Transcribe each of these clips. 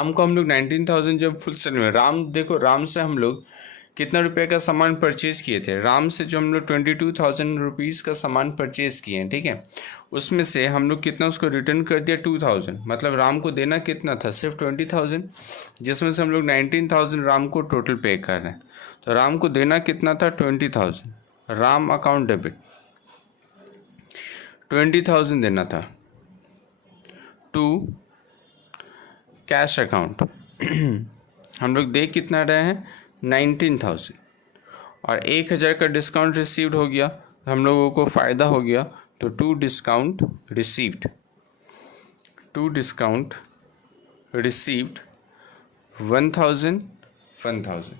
राम को हम लोग 19,000 जब फुल सेटलमेंट, राम देखो, राम से हम लोग कितना रुपए का सामान परचेज किए थे, राम से जो हम लोग 22,000 रुपीज़ का सामान परचेज किए हैं, ठीक है, उसमें से हम लोग कितना उसको रिटर्न कर दिया 2,000, मतलब राम को देना कितना था, सिर्फ 20,000, जिसमें से हम लोग 19,000 राम को टोटल पे कर रहे हैं। तो राम को देना कितना था 20,000, राम अकाउंट डेबिट 20,000 देना था टू कैश अकाउंट हम लोग दे कितना रहे हैं 19,000, और 1,000 का डिस्काउंट रिसीव्ड हो गया, हम लोगों को फ़ायदा हो गया, तो टू डिस्काउंट रिसीव्ड 1,000 1,000।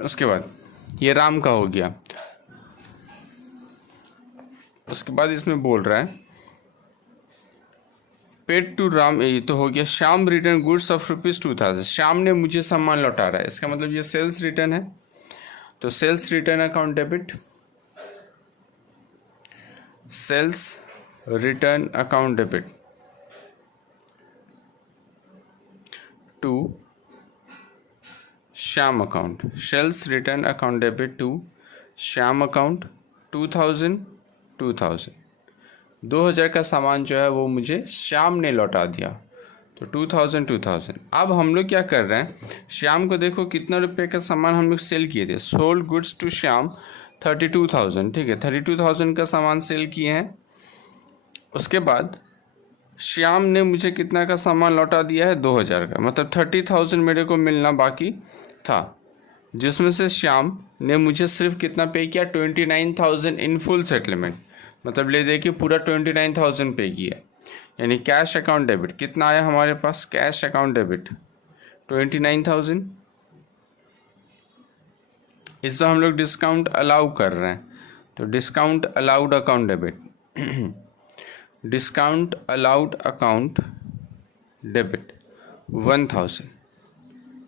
उसके बाद ये राम का हो गया। उसके बाद इसमें बोल रहा है पेड टू राम, ये तो हो गया। Shyam return goods of ₹2,000, Shyam ने मुझे सामान लौटा रहा है, इसका मतलब ये सेल्स रिटर्न है, तो sales return account debit, sales return account debit to Shyam account, sales return account debit to Shyam account 2,000 2,000 का सामान जो है वो मुझे श्याम ने लौटा दिया, तो 2,000। अब हम लोग क्या कर रहे हैं, श्याम को देखो कितना रुपए का सामान हम लोग सेल किए थे, सोल्ड गुड्स टू श्याम 32,000, ठीक है, 32,000 का सामान सेल किए हैं। उसके बाद श्याम ने मुझे कितना का सामान लौटा दिया है 2,000 का, मतलब 30,000 मेरे को मिलना बाकी था, जिसमें से श्याम ने मुझे सिर्फ कितना पे किया 29,000 इन फुल सेटलमेंट, मतलब ले दे के पूरा 29,000 पे किया, यानी कैश अकाउंट डेबिट कितना आया हमारे पास, कैश अकाउंट डेबिट 29,000। इससे हम लोग डिस्काउंट अलाउ कर रहे हैं, तो discount allowed account debit discount allowed account debit 1,000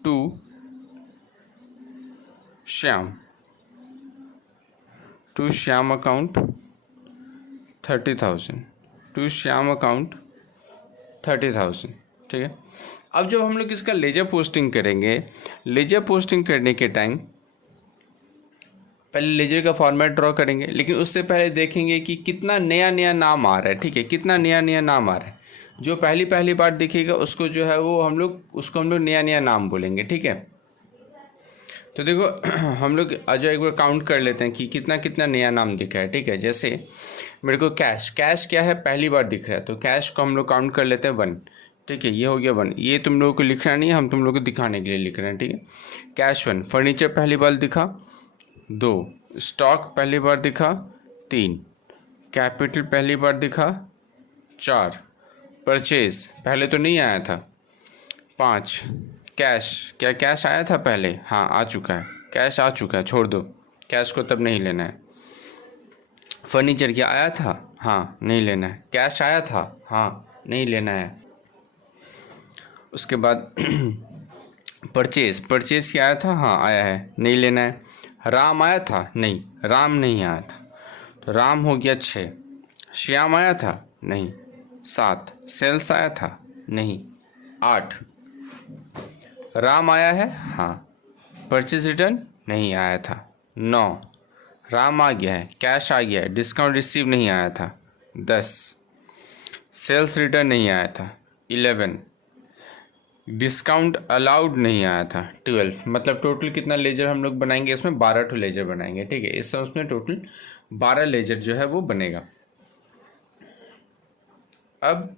to Shyam account 30,000 to Shyam account 30,000, ठीक है। अब जब हम लोग इसका लेजर पोस्टिंग करेंगे, लेजर पोस्टिंग करने के टाइम पहले लेजर का फॉर्मेट ड्रॉ करेंगे, लेकिन उससे पहले देखेंगे कि कितना नया नया नाम आ रहा है, ठीक है, कितना नया नया नाम आ रहा है। जो पहली बार दिखेगा उसको जो है वो हम लोग नया नया नाम बोलेंगे, ठीक है। तो देखो हम लोग आज एक बार काउंट कर लेते हैं कि कितना कितना नया नाम दिखा है, ठीक है। जैसे मेरे को कैश क्या है, पहली बार दिख रहा है, तो कैश को हम लोग काउंट कर लेते हैं 1, ठीक है, ये हो गया 1। ये तुम लोगों को लिखना नहीं है, हम तुम लोगों को दिखाने के लिए लिख रहे हैं, ठीक है। कैश 1, फर्नीचर पहली बार दिखा 2, स्टॉक पहली बार दिखा 3, कैपिटल पहली बार दिखा 4, परचेज पहले तो नहीं आया था 5, कैश, क्या कैश आया था पहले, हाँ आ चुका है, कैश आ चुका है, छोड़ दो, कैश को तब नहीं लेना है। फर्नीचर क्या आया था, हाँ नहीं लेना है। कैश आया था, हाँ नहीं लेना है। उसके बाद परचेज क्या आया था, हाँ आया है, नहीं लेना है। राम आया था, नहीं, राम नहीं आया था, तो राम हो गया 6। श्याम आया था, नहीं, 7। सेल्स आया था, नहीं, 8। राम आया है, हाँ, परचेज रिटर्न नहीं आया था, 9। राम आ गया है, कैश आ गया है, डिस्काउंट रिसीव नहीं आया था, 10। सेल्स रिटर्न नहीं आया था, 11। डिस्काउंट अलाउड नहीं आया था, 12। मतलब टोटल कितना लेजर हम लोग बनाएंगे, इसमें 12 ठो लेजर बनाएंगे, ठीक है। इस उसमें टोटल 12 लेजर जो है वो बनेगा। अब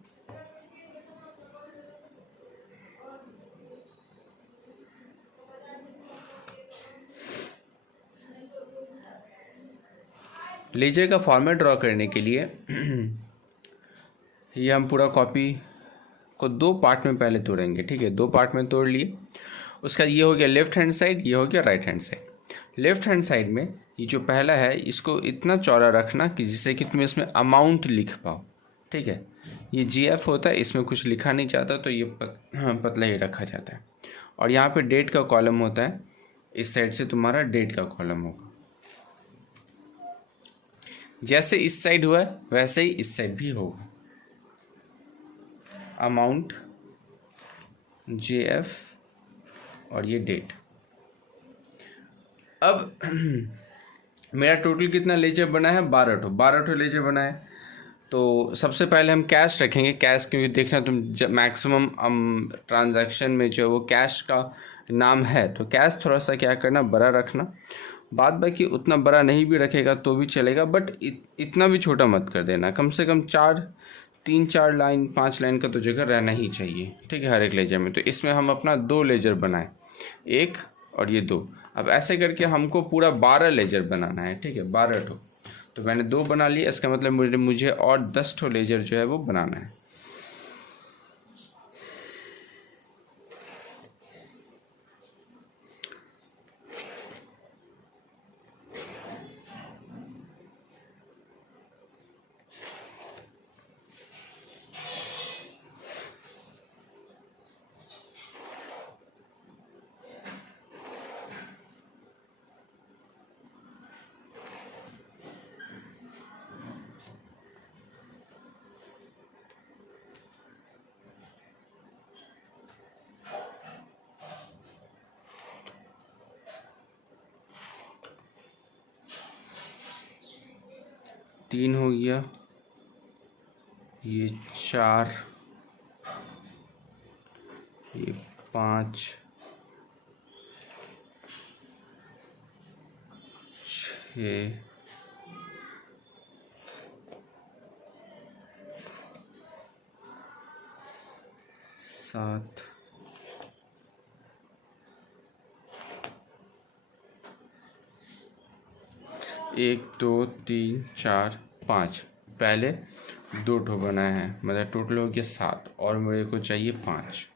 लेजर का फॉर्मेट ड्रॉ करने के लिए ये हम पूरा कॉपी को 2 पार्ट में पहले तोड़ेंगे, ठीक है। 2 पार्ट में तोड़ लिए, उसका ये हो गया लेफ्ट हैंड साइड, ये हो गया right hand side. Left hand side में ये जो पहला है इसको इतना चौड़ा रखना कि जिससे कि तुम इसमें अमाउंट लिख पाओ, ठीक है। ये GF होता है, इसमें कुछ लिखा नहीं चाहता तो ये पतला ही रखा जाता है। और यहाँ पे डेट का कॉलम होता है, इस साइड से तुम्हारा डेट का कॉलम होगा। जैसे इस साइड हुआ है वैसे ही इस साइड भी होगा। अमाउंट JF और ये डेट। अब मेरा टोटल कितना लेजर बना है, 12 लेजर बना है। तो सबसे पहले हम कैश रखेंगे, कैश क्योंकि देखना तुम मैक्सिमम ट्रांजैक्शन में जो वो कैश का नाम है, तो कैश थोड़ा सा क्या करना, बड़ा रखना। बाद बाकी उतना बड़ा नहीं भी रखेगा तो भी चलेगा, बट इतना भी छोटा मत कर देना। कम से कम 3-4 लाइन 5 लाइन का तो जगह रहना ही चाहिए, ठीक है, हर एक लेजर में। तो इसमें हम अपना 2 लेजर बनाए, 1 और ये 2। अब ऐसे करके हमको पूरा 12 लेजर बनाना है, ठीक है, 12 ठो। तो मैंने 2 बना लिए, इसका मतलब मुझे और 10 ठो लेजर जो है वो बनाना है। तीन हो गया, ये 4, ये 5, 6, 7, 1 2 3 4 5। पहले 2 ठो बनाए हैं, मतलब टोटल हो गया 7 और मेरे को चाहिए 5।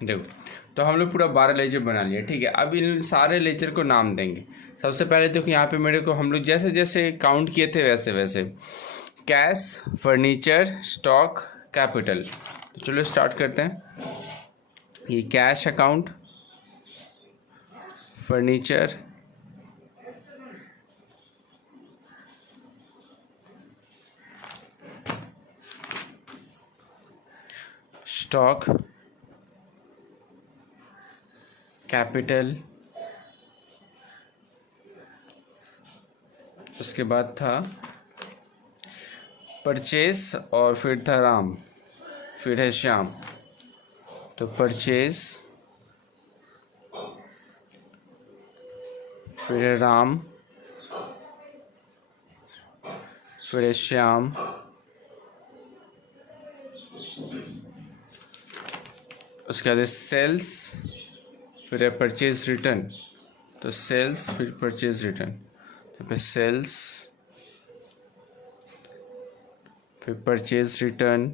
देखो, तो हम लोग पूरा 12 लेजर बना लिया, ठीक है। अब इन सारे लेजर को नाम देंगे। सबसे पहले देखो यहाँ पे मेरे को, हम लोग जैसे जैसे काउंट किए थे वैसे वैसे, कैश, फर्नीचर, स्टॉक, कैपिटल। तो चलो स्टार्ट करते हैं। ये cash account, furniture, stock, capital, उसके बाद था परचेस और फिर था राम, फिर है श्याम। तो परचेस, फिर है राम, फिर है श्याम, उसके बाद सेल्स, फिर है परचेज रिटर्न। तो सेल्स फिर परचेज रिटर्न, तो फिर सेल्स फिर purchase return,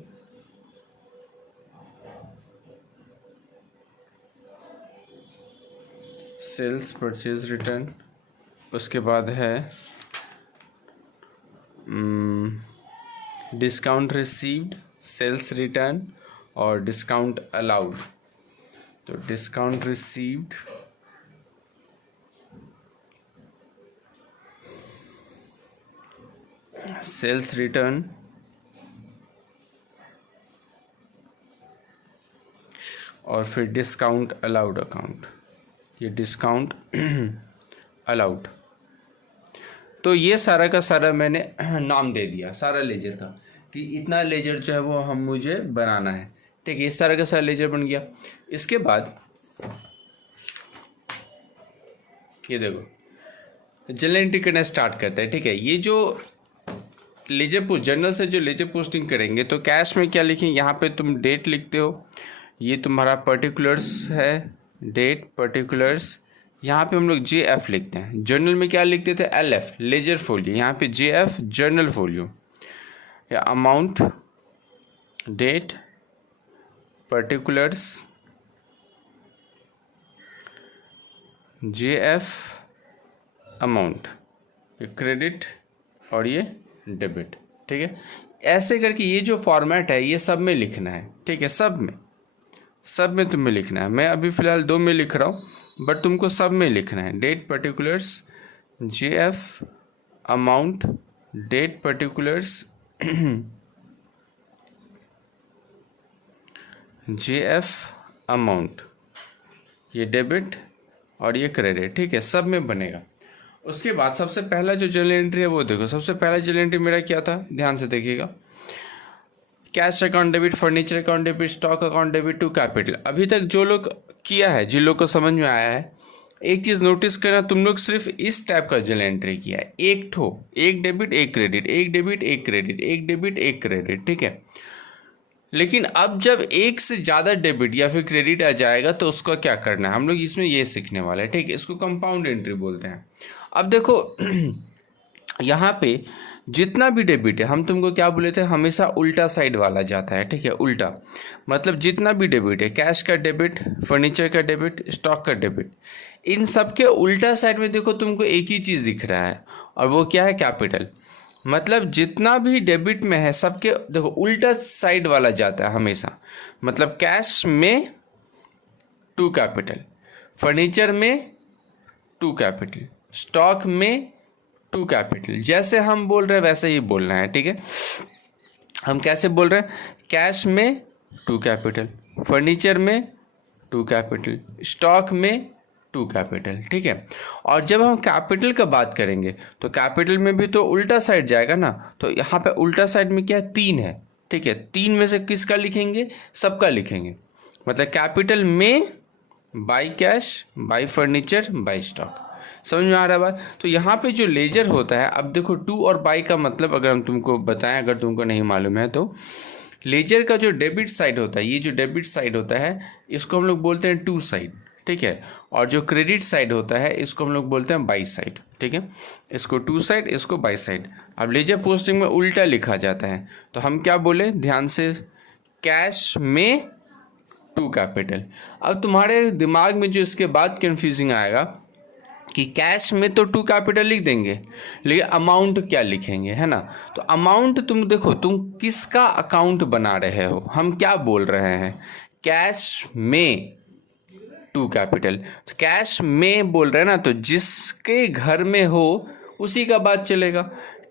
sales purchase return. उसके बाद है डिस्काउंट रिसीव्ड, सेल्स रिटर्न और डिस्काउंट अलाउड। तो डिस्काउंट रिसीव्ड, सेल्स रिटर्न, और फिर डिस्काउंट अलाउड अकाउंट, ये डिस्काउंट अलाउड। तो ये सारा का सारा मैंने नाम दे दिया सारा लेजर का, कि इतना लेजर जो है वो हम मुझे बनाना है। ठीक है, ये सारा का सारा लेजर बन गया। इसके बाद ये देखो जनरल एंट्री करना स्टार्ट करता है। ठीक है, ये जो लेजर पोस्ट जर्नल से जो लेजर पोस्टिंग करेंगे तो कैश में क्या लिखेंगे, यहाँ पे तुम डेट लिखते हो, ये तुम्हारा पर्टिकुलर्स है, डेट पर्टिकुलर्स, यहाँ पे हम लोग JF लिखते हैं। जर्नल में क्या लिखते थे, LF लेजर फोलियो, यहाँ पे JF जर्नल फोलियो, या amount, date, particulars, JF amount, ये क्रेडिट और ये डेबिट। ठीक है, ऐसे करके ये जो फॉर्मेट है ये सब में लिखना है। ठीक है, सब में तुम्हें लिखना है। मैं अभी फ़िलहाल 2 में लिख रहा हूँ, बट तुमको सब में लिखना है। Date particulars, JF amount, date particulars, JF amount, ये डेबिट और ये क्रेडिट। ठीक है, सब में बनेगा। उसके बाद सबसे पहला जो जर्नल एंट्री है वो देखो, सबसे पहला जर्नल एंट्री मेरा क्या था, ध्यान से देखिएगा, cash account debit, furniture account debit, stock account debit to capital. अभी तक जो लोग किया है, जिन लोग को समझ में आया है, एक चीज़ नोटिस करना, तुम लोग सिर्फ इस टाइप का जर्नल एंट्री किया है, एक डेबिट एक क्रेडिट, एक डेबिट एक क्रेडिट, एक डेबिट एक क्रेडिट। ठीक है, लेकिन अब जब एक से ज़्यादा डेबिट या फिर क्रेडिट आ जाएगा तो उसका क्या करना है, हम लोग इसमें ये सीखने वाले हैं। ठीक है, इसको कंपाउंड एंट्री बोलते हैं। अब देखो यहाँ पे जितना भी डेबिट है, हम तुमको क्या बोले थे, हमेशा उल्टा साइड वाला जाता है। ठीक है, उल्टा मतलब जितना भी डेबिट है, कैश का डेबिट, फर्नीचर का डेबिट, स्टॉक का डेबिट, इन सब के उल्टा साइड में देखो तुमको एक ही चीज़ दिख रहा है, और वो क्या है, कैपिटल। मतलब जितना भी डेबिट में है सबके देखो उल्टा साइड वाला जाता है हमेशा। मतलब कैश में टू कैपिटल, फर्नीचर में टू कैपिटल, स्टॉक में टू कैपिटल। जैसे हम बोल रहे हैं वैसे ही बोलना है। ठीक है, हम कैसे बोल रहे हैं, कैश में टू कैपिटल, फर्नीचर में टू कैपिटल, स्टॉक में टू कैपिटल। ठीक है, और जब हम कैपिटल का बात करेंगे तो कैपिटल में भी तो उल्टा साइड जाएगा ना, तो यहाँ पे उल्टा साइड में क्या है, 3 है। ठीक है, 3 में से किसका लिखेंगे, सबका लिखेंगे। मतलब कैपिटल में by cash, by furniture, by stock. समझ में आ रहा है बात। तो यहाँ पे जो लेजर होता है, अब देखो टू और बाई का मतलब अगर हम तुमको बताएं, अगर तुमको नहीं मालूम है तो, लेजर का जो डेबिट साइड होता है, ये जो डेबिट साइड होता है इसको हम लोग बोलते हैं टू साइड। ठीक है, और जो क्रेडिट साइड होता है इसको हम लोग बोलते हैं बाई साइड। ठीक है, इसको टू साइड, इसको बाई साइड। अब लेजर पोस्टिंग में उल्टा लिखा जाता है, तो हम क्या बोले, ध्यान से, कैश में टू कैपिटल। अब तुम्हारे दिमाग में जो इसके बाद कंफ्यूजिंग आएगा कि कैश में तो टू कैपिटल लिख देंगे, लेकिन अमाउंट क्या लिखेंगे, है ना। तो अमाउंट तुम देखो, तुम किसका अकाउंट बना रहे हो, हम क्या बोल रहे हैं, कैश में टू कैपिटल। तो कैश में बोल रहे हैं ना, तो जिसके घर में हो उसी का बात चलेगा।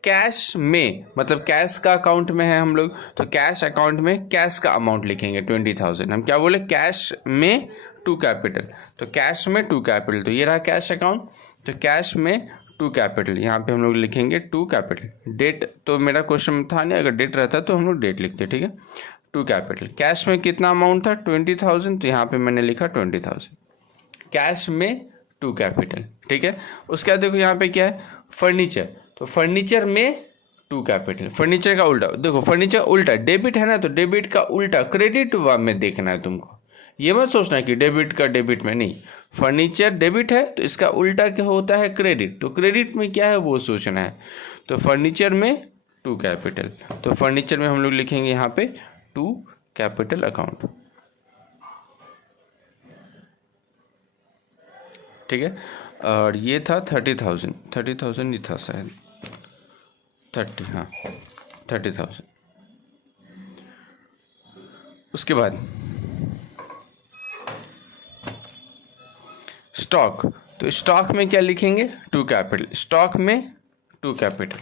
कैश में मतलब कैश का अकाउंट में है हम लोग, तो कैश अकाउंट में कैश का अमाउंट लिखेंगे 20,000। हम क्या बोले, कैश में टू कैपिटल, तो कैश में टू कैपिटल, तो ये रहा कैश अकाउंट, तो कैश में टू कैपिटल, यहाँ पे हम लोग लिखेंगे टू कैपिटल। डेट तो मेरा क्वेश्चन था नहीं, अगर डेट रहता तो हम लोग डेट लिखते। ठीक है, टू कैपिटल। कैश में कितना अमाउंट था, 20,000, तो यहाँ पे मैंने लिखा 20,000, कैश में टू कैपिटल। ठीक है, उसके बाद देखो यहाँ पे क्या है, फर्नीचर, तो फर्नीचर में टू कैपिटल। फर्नीचर का उल्टा देखो, फर्नीचर उल्टा डेबिट है ना, तो डेबिट का उल्टा क्रेडिट में देखना है तुमको। ये मत सोचना कि डेबिट का डेबिट में, नहीं, फर्नीचर डेबिट है तो इसका उल्टा क्या होता है, क्रेडिट। तो क्रेडिट में क्या है वो सोचना है। तो फर्नीचर में टू कैपिटल, तो फर्नीचर में हम लोग लिखेंगे यहाँ पे टू कैपिटल अकाउंट। ठीक है, और ये था 30,000 ही था शायद, 30, हाँ 30,000। उसके बाद स्टॉक, तो स्टॉक में क्या लिखेंगे, टू कैपिटल, स्टॉक में टू कैपिटल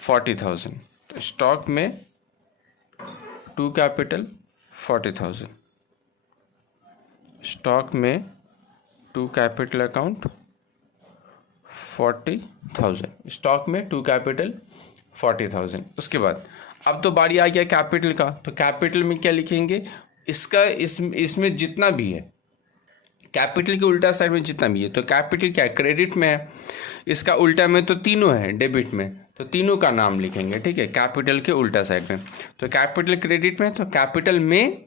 40,000, तो स्टॉक में टू कैपिटल 40,000। स्टॉक में टू कैपिटल अकाउंट 40,000, स्टॉक में टू कैपिटल 40,000। उसके बाद अब तो बारी आ गया कैपिटल का, तो कैपिटल में क्या लिखेंगे, इसका इसमें जितना भी है, कैपिटल के उल्टा साइड में जितना भी है, तो कैपिटल क्या क्रेडिट में है, इसका उल्टा में तो तीनों है डेबिट में, तो तीनों का नाम लिखेंगे, ठीक है, कैपिटल के उल्टा साइड में। तो कैपिटल क्रेडिट में, तो कैपिटल में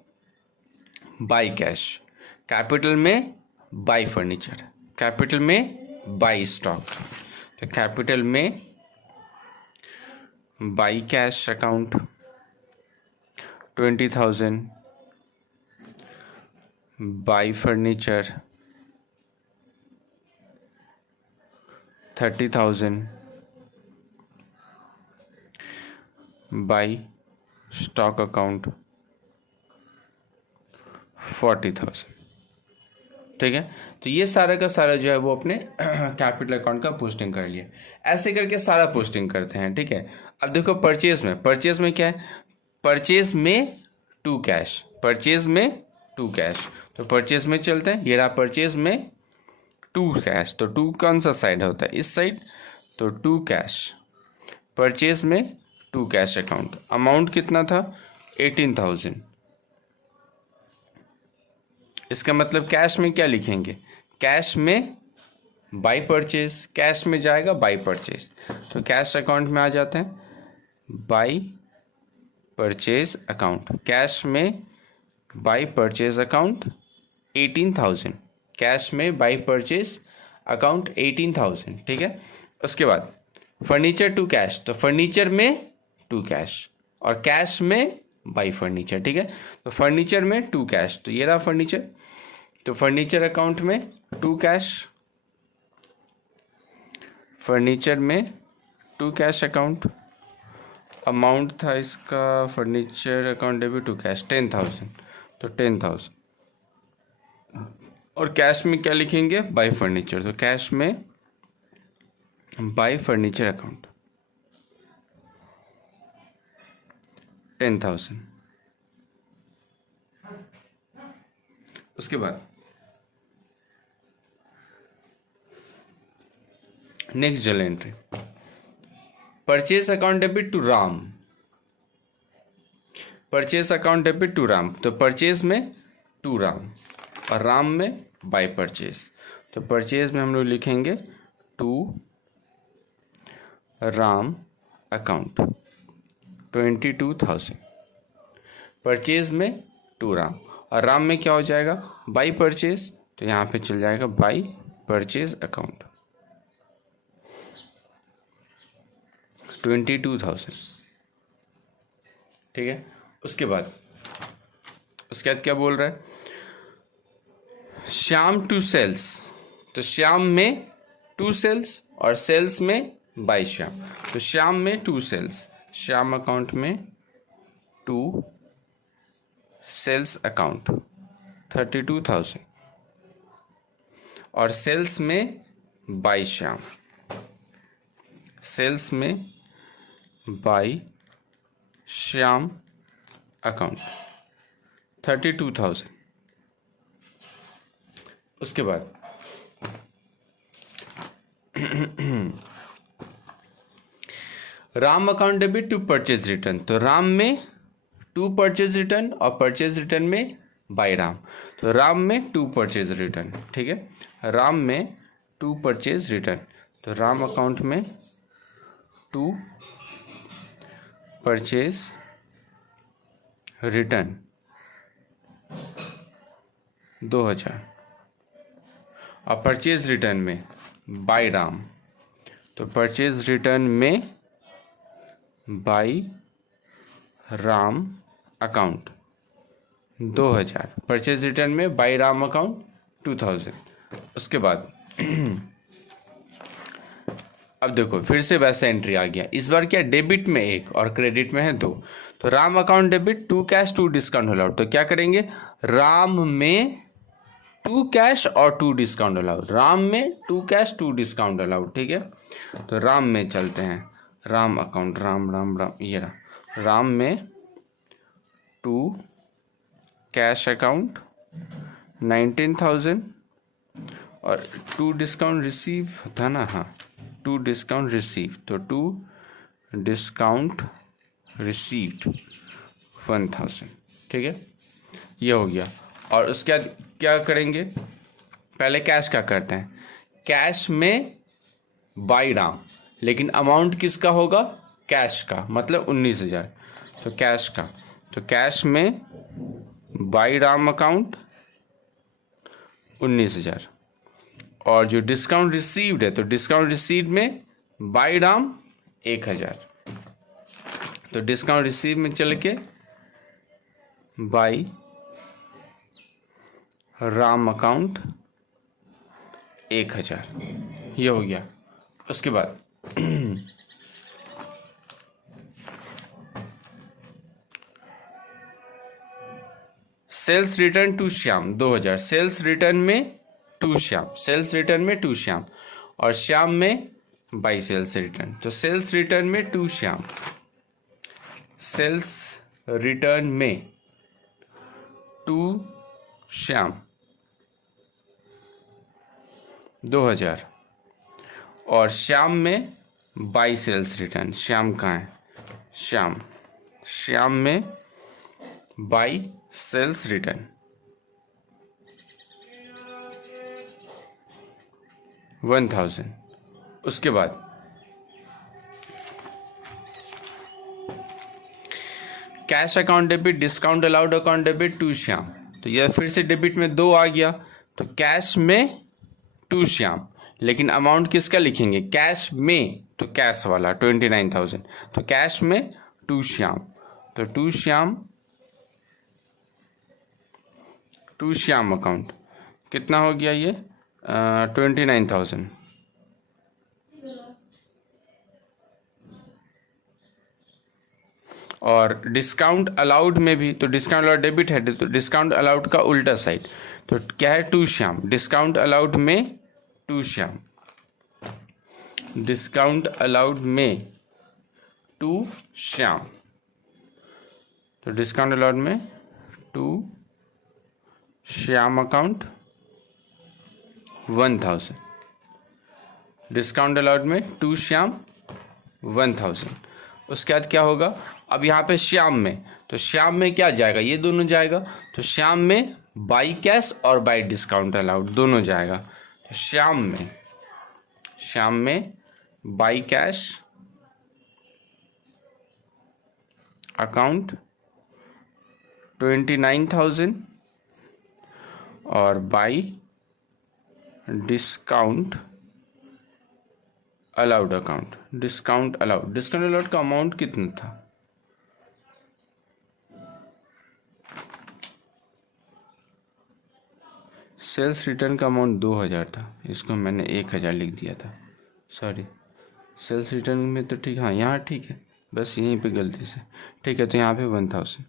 बाई कैश, कैपिटल में बाई फर्नीचर, कैपिटल में बाई स्टॉक, तो कैपिटल में by cash account 20,000, by furniture 30,000, by stock account 40,000, ठीक है। तो ये सारा का सारा जो है वो अपने कैपिटल अकाउंट का पोस्टिंग कर लिया। ऐसे करके सारा पोस्टिंग करते हैं, ठीक है। अब देखो परचेज में क्या है, परचेज में टू कैश, परचेज में टू कैश, तो परचेज में चलते हैं, ये रहा परचेज में टू कैश, तो टू कौन सा साइड होता है, इस साइड, तो टू कैश, परचेज में टू कैश अकाउंट, अमाउंट कितना था 18,000। इसका मतलब कैश में क्या लिखेंगे, कैश में बाई परचेज, कैश में जाएगा बाई परचेज, तो कैश अकाउंट में आ जाते हैं बाई परचेज अकाउंट, कैश में बाई परचेज अकाउंट 18,000, कैश में बाई परचेज अकाउंट 18,000, ठीक है। उसके बाद फर्नीचर टू कैश, तो फर्नीचर में टू कैश और कैश में बाई फर्नीचर, ठीक है। तो फर्नीचर में टू कैश, तो ये रहा फर्नीचर, तो फर्नीचर अकाउंट में टू कैश, फर्नीचर में टू कैश अकाउंट, अमाउंट था इसका furniture account debit to cash 10,000, तो 10,000, और कैश में क्या लिखेंगे बाई फर्नीचर, तो कैश में बाई फर्नीचर अकाउंट 10,000। उसके बाद next journal entry, purchase account debit to Ram, purchase account debit to Ram, तो परचेज में टू राम और राम में बाय परचेज, तो परचेज में हम लोग लिखेंगे टू राम अकाउंट 22,000, परचेज में टू राम, और राम में क्या हो जाएगा बाई परचेज, तो यहाँ पे चल जाएगा बाई परचेज अकाउंट 22,000, ठीक है। उसके बाद क्या बोल रहा है, श्याम टू सेल्स, तो श्याम में टू सेल्स और सेल्स में बाई श्याम, तो श्याम में टू सेल्स, श्याम अकाउंट में टू सेल्स अकाउंट 32,000, और सेल्स में बाई श्याम, सेल्स में बाई श्याम अकाउंट 32,000। उसके बाद Ram account debit to purchase return, तो राम में टू परचेज रिटर्न और परचेज रिटर्न में बाई राम, तो राम में टू परचेज रिटर्न, ठीक है, राम में टू परचेज रिटर्न, तो राम अकाउंट में टू परचेज रिटर्न 2,000, और परचेज रिटर्न में बाई राम, तो परचेज रिटर्न में by Ram account 2,000, purchase return में बाई राम अकाउंट 2,000। उसके बाद अब देखो फिर से वैसा एंट्री आ गया, इस बार क्या डेबिट में एक और क्रेडिट में है दो, तो Ram account debit to cash to discount allowed, तो क्या करेंगे राम में टू कैश और टू डिस्काउंट अलाउड, राम में to cash to discount allowed, ठीक है। तो राम में चलते हैं, राम अकाउंट राम राम राम, ये रहा राम में टू कैश अकाउंट 19,000 और 2 डिस्काउंट रिसीव था ना, हाँ 2 डिस्काउंट रिसीव, तो 2 डिस्काउंट रिसीव्ड 1,000, ठीक है, ये हो गया। और उसके बाद क्या करेंगे, पहले कैश का करते हैं। कैश में बाई राम, लेकिन अमाउंट किसका होगा, कैश का, मतलब 19,000, तो कैश का, तो कैश में बाई राम अकाउंट 19,000, और जो डिस्काउंट रिसीव्ड है तो डिस्काउंट रिसीव्ड में बाई राम 1,000, तो डिस्काउंट रिसीव में चल के बाई राम अकाउंट 1,000, ये हो गया। उसके बाद sales return to Shyam 2,000, sales return में टू श्याम, सेल्स रिटर्न में टू श्याम, और श्याम में बाई सेल्स रिटर्न, तो सेल्स रिटर्न में टू श्याम, सेल्स रिटर्न में टू श्याम 2,000, और श्याम में बाई सेल्स रिटर्न, श्याम कहाँ है, श्याम, श्याम में बाई सेल्स रिटर्न 1,000। उसके बाद cash account debit, discount allowed account debit to Shyam, तो यह फिर से डेबिट में 2 आ गया, तो कैश में टू श्याम, लेकिन अमाउंट किसका लिखेंगे, कैश में, तो कैश वाला 29,000, तो कैश में टू श्याम, तो टू श्याम अकाउंट कितना हो गया ये 29,000, और डिस्काउंट अलाउड में भी, तो डिस्काउंट अलाउड डेबिट है, तो डिस्काउंट अलाउड का उल्टा साइड, तो क्या है टू श्याम, डिस्काउंट अलाउड में टू श्याम, डिस्काउंट अलाउड में टू श्याम, तो डिस्काउंट अलाउड में to Shyam account 1,000, discount allowed में टू श्याम 1,000। उसके बाद क्या होगा, अब यहाँ पे श्याम में, तो श्याम में क्या जाएगा, ये दोनों जाएगा, तो श्याम में बाई कैश और बाई डिस्काउंट अलाउड दोनों जाएगा, तो श्याम में बाई कैश अकाउंट 29,000 और by discount allowed account, discount allowed का अमाउंट कितना था, सेल्स रिटर्न का अमाउंट 2,000 था, इसको मैंने 1,000 लिख दिया था, सॉरी, सेल्स रिटर्न में तो ठीक, हाँ यहाँ ठीक है, बस यहीं पे गलती से, ठीक है, तो यहाँ पे 1,000।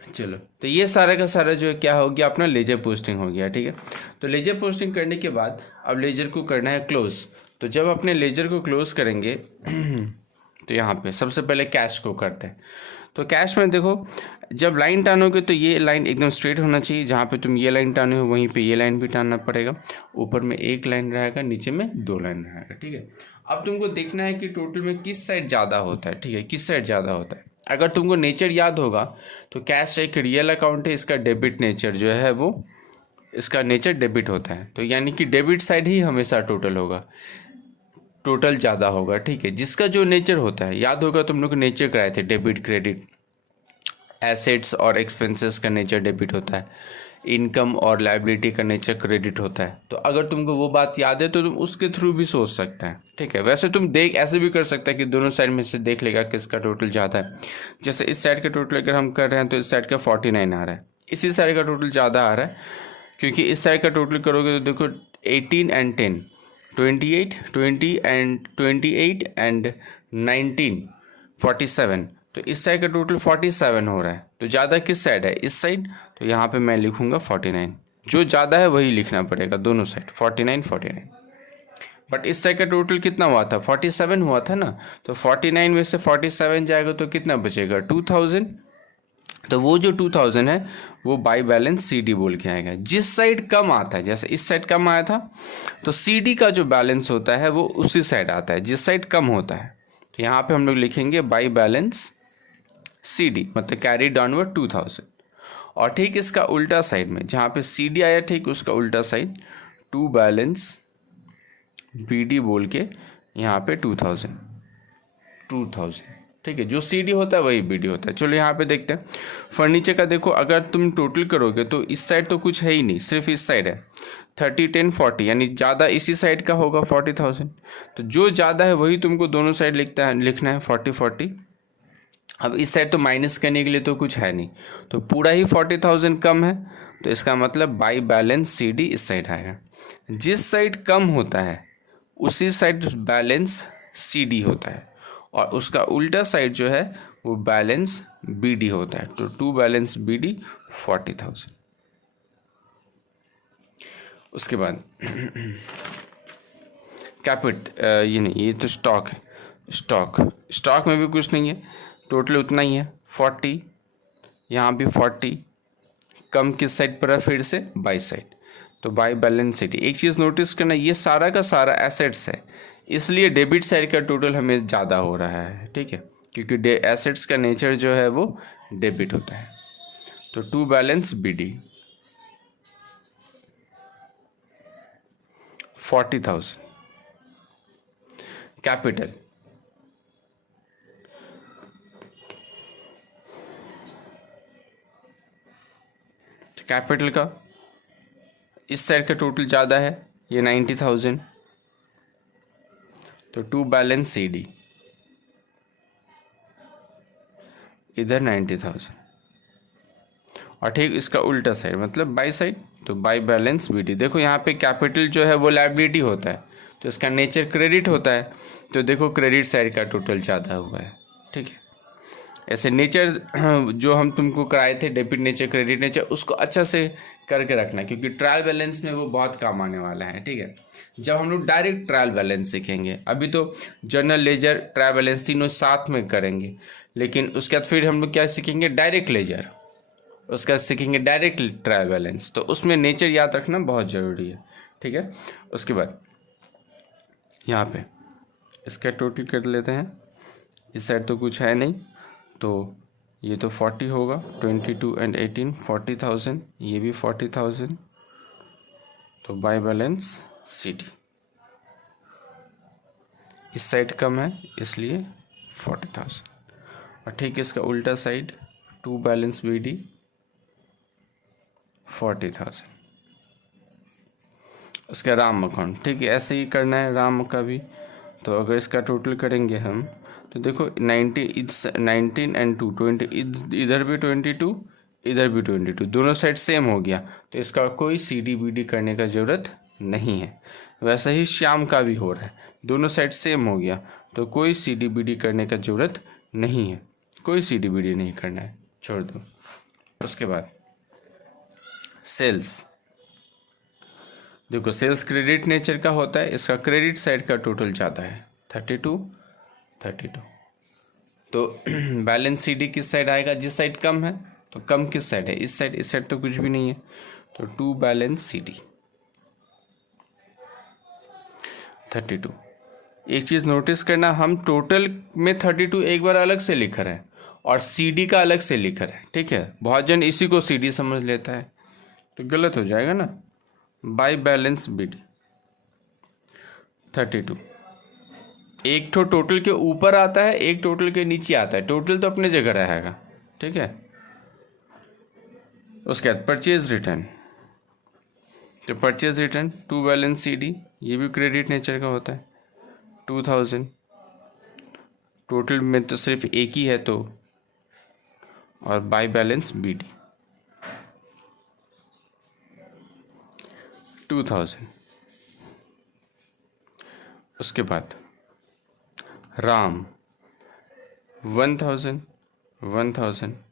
चलो, तो ये सारा का सारा जो क्या हो गया, अपना लेजर पोस्टिंग हो गया, ठीक है। तो लेजर पोस्टिंग करने के बाद अब लेजर को करना है क्लोज, तो जब अपने लेजर को क्लोज करेंगे तो यहाँ पे सबसे पहले कैश को करते हैं। तो कैश में देखो, जब लाइन टानोगे तो ये लाइन एकदम स्ट्रेट होना चाहिए, जहाँ पे तुम ये लाइन टाने हो वहीं पे ये लाइन भी टानना पड़ेगा, ऊपर में 1 लाइन रहेगा, नीचे में 2 लाइन रहेगा, ठीक है। अब तुमको देखना है कि टोटल में किस साइड ज़्यादा होता है, ठीक है, किस साइड ज़्यादा होता है। अगर तुमको नेचर याद होगा तो कैश एक रियल अकाउंट है, इसका डेबिट नेचर जो है वो, इसका नेचर डेबिट होता है, तो यानी कि डेबिट साइड ही हमेशा टोटल होगा, टोटल ज़्यादा होगा, ठीक है। जिसका जो नेचर होता है, याद होगा तुम लोग नेचर कराए थे, डेबिट क्रेडिट, एसेट्स और एक्सपेंसेस का नेचर डेबिट होता है, इनकम और लायबिलिटी का नेचर क्रेडिट होता है। तो अगर तुमको वो बात याद है तो तुम उसके थ्रू भी सोच सकते हैं, ठीक है। वैसे तुम देख ऐसे भी कर सकते हैं कि दोनों साइड में से देख लेगा किसका टोटल ज़्यादा है। जैसे इस साइड का टोटल अगर हम कर रहे हैं तो इस साइड का 49 आ रहा है, इसी साइड का टोटल ज़्यादा आ रहा है, क्योंकि इस साइड का टोटल करोगे तो देखो 18 and 10, 28, 20 and 28 and 19, 47, तो इस साइड का टोटल 47 हो रहा है। तो ज़्यादा किस साइड है, इस साइड, तो यहाँ पे मैं लिखूँगा 49, जो ज़्यादा है वही लिखना पड़ेगा दोनों साइड, 49 49। बट इस साइड का टोटल कितना हुआ था, 47 हुआ था ना, तो 49 में से 47 जाएगा तो कितना बचेगा, 2000, तो वो जो 2000 है वो बाई बैलेंस सी डी बोल के आएगा। जिस साइड कम आता है, जैसे इस साइड कम आया था, तो सी डी का जो बैलेंस होता है वो उसी साइड आता है जिस साइड कम होता है। तो यहाँ पे हम लोग लिखेंगे बाई बैलेंस सी डी, मतलब कैरी डाउनवर्ड 2000। और ठीक इसका उल्टा साइड में जहाँ पे सी डी आया, ठीक उसका उल्टा side to balance B D बोल के यहाँ पे 2000, ठीक है। जो सी डी होता है वही बी डी होता है। चलो यहाँ पे देखते हैं फर्नीचर का। देखो अगर तुम टोटल करोगे तो इस साइड तो कुछ है ही नहीं, सिर्फ इस साइड है 30, 10, 40, यानी ज़्यादा इसी साइड का होगा 40,000। तो जो ज़्यादा है वही तुमको दोनों साइड लिखना है 40, 40। अब इस साइड तो माइनस करने के लिए तो कुछ है नहीं, तो पूरा ही 40,000 कम है, तो इसका मतलब बाई बैलेंस सी डी इस साइड आएगा। जिस साइड कम होता है उसी साइड बैलेंस सी डी होता है, और उसका उल्टा साइड जो है वो बैलेंस बी डी होता है। तो टू बैलेंस बी डी 40,000। उसके बाद ये नहीं, ये तो स्टॉक है। स्टॉक में भी कुछ नहीं है, टोटल उतना ही है 40, यहाँ भी 40। कम किस साइड पर है, फिर से बाई साइड, तो बाई बैलेंस सी डी। एक चीज़ नोटिस करना, ये सारा का सारा एसेट्स है, इसलिए डेबिट साइड का टोटल हमें ज़्यादा हो रहा है, ठीक है, क्योंकि एसेट्स का नेचर जो है वो डेबिट होता है। तो to balance B D 40,000। Capital, capital का इस साइड का टोटल ज़्यादा है, ये 90,000, तो टू बैलेंस सी डी इधर 90,000। और ठीक इसका उल्टा साइड मतलब बाई साइड, तो बाई बैलेंस बी डी। देखो यहाँ पे कैपिटल जो है वो लायबिलिटी होता है, तो इसका नेचर क्रेडिट होता है, तो देखो क्रेडिट साइड का टोटल ज़्यादा हुआ है, ठीक है। ऐसे नेचर जो हम तुमको कराए थे, डेबिट नेचर क्रेडिट नेचर, उसको अच्छा से करके रखना, क्योंकि ट्रायल बैलेंस में वो बहुत काम आने वाला है, ठीक है। जब हम लोग डायरेक्ट ट्रायल बैलेंस सीखेंगे, अभी तो जर्नल लेजर ट्रायल बैलेंस तीनों साथ में करेंगे, लेकिन उसके बाद फिर हम लोग क्या सीखेंगे, डायरेक्ट लेजर, उसका सीखेंगे डायरेक्ट ट्रायल बैलेंस। तो उसमें नेचर याद रखना बहुत ज़रूरी है, ठीक है। उसके बाद यहाँ पे इसका टोटल कर लेते हैं। इस साइड तो कुछ है नहीं, तो ये तो 40 होगा, 22 एंड 18 40,000, ये भी 40,000, तो बाय बैलेंस सी डी। इस साइड कम है इसलिए 40,000, और ठीक इसका उल्टा side to balance B D 40,000। उसका राम अकाउंट, ठीक है, ऐसे ही करना है राम का भी। तो अगर इसका टोटल करेंगे हम, तो देखो 19 एंड 2 20, इधर भी 22, इधर भी 22, दोनों साइड सेम हो गया, तो इसका कोई सी डी बी डी करने का ज़रूरत नहीं है। वैसा ही श्याम का भी हो रहा है, दोनों साइड सेम हो गया, तो कोई सी डी बी डी करने का ज़रूरत नहीं है, कोई सी डी बी डी नहीं करना है, छोड़ दो। उसके बाद सेल्स, देखो सेल्स क्रेडिट नेचर का होता है, इसका क्रेडिट साइड का टोटल ज़्यादा है 32। तो बैलेंस सी डी किस साइड आएगा, जिस साइड कम है, तो कम किस साइड है, इस साइड तो कुछ भी नहीं है, तो टू बैलेंस सी डी 32। एक चीज़ नोटिस करना, हम टोटल में 32 एक बार अलग से लिख रहे हैं और सी डी का अलग से लिख रहे हैं, ठीक है। बहुत जन इसी को सी डी समझ लेता है, तो गलत हो जाएगा ना। बाई बैलेंस बी डी 32, एक तो टोटल के ऊपर आता है, एक टोटल के नीचे आता है, टोटल तो अपने जगह रहेगा, ठीक है। उसके बाद परचेज रिटर्न, तो purchase return to balance C D, ये भी क्रेडिट नेचर का होता है 2000, टोटल में तो सिर्फ एक ही है, तो और बाई बैलेंस बी डी 2000। उसके बाद राम 1000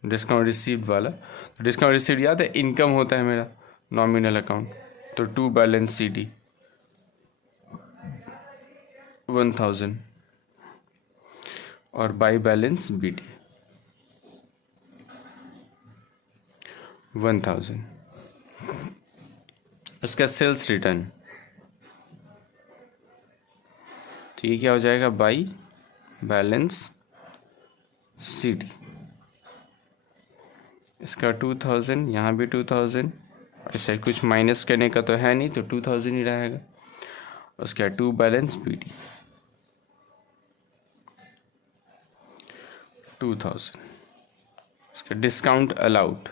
डिस्काउंट रिसीव्ड वाला, तो डिस्काउंट रिसीव्ड याद है इनकम होता है मेरा नॉमिनल अकाउंट, तो टू बैलेंस सी डी 1000 और बाई बैलेंस बी डी 1000। उसका सेल्स रिटर्न, तो ये क्या हो जाएगा, बाई बैलेंस सीडी। इसका 2000, यहाँ भी 2000, ऐसे कुछ माइनस करने का तो है नहीं, तो 2000 ही रहेगा। उसका टू बैलेंस बीडी 2000। उसका discount allowed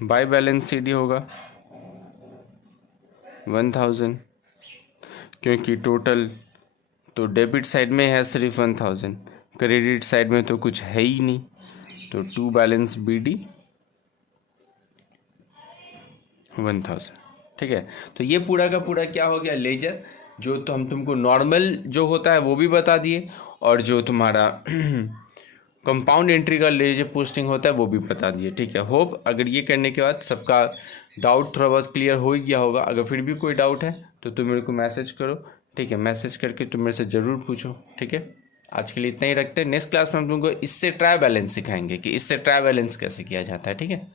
by balance CD होगा 1000, क्योंकि टोटल तो डेबिट साइड में है सिर्फ 1000, क्रेडिट साइड में तो कुछ है ही नहीं, तो टू बैलेंस बीडी 1000। ठीक है, तो ये पूरा का पूरा क्या हो गया, लेजर। जो तो हम तुमको नॉर्मल जो होता है वो भी बता दिए, और जो तुम्हारा कंपाउंड एंट्री का लेजर पोस्टिंग होता है वो भी बता दिए। ठीक है, होप अगर ये करने के बाद सबका डाउट थोड़ा बहुत क्लियर हो ही गया होगा। अगर फिर भी कोई डाउट है तो तुम मेरे को मैसेज करो। ठीक है, मैसेज करके तुम मेरे से ज़रूर पूछो। ठीक है, आज के लिए इतना ही रखते हैं। नेक्स्ट क्लास में हम तुमको इससे ट्राई बैलेंस सिखाएंगे कि इससे ट्राई बैलेंस कैसे किया जाता है। ठीक है।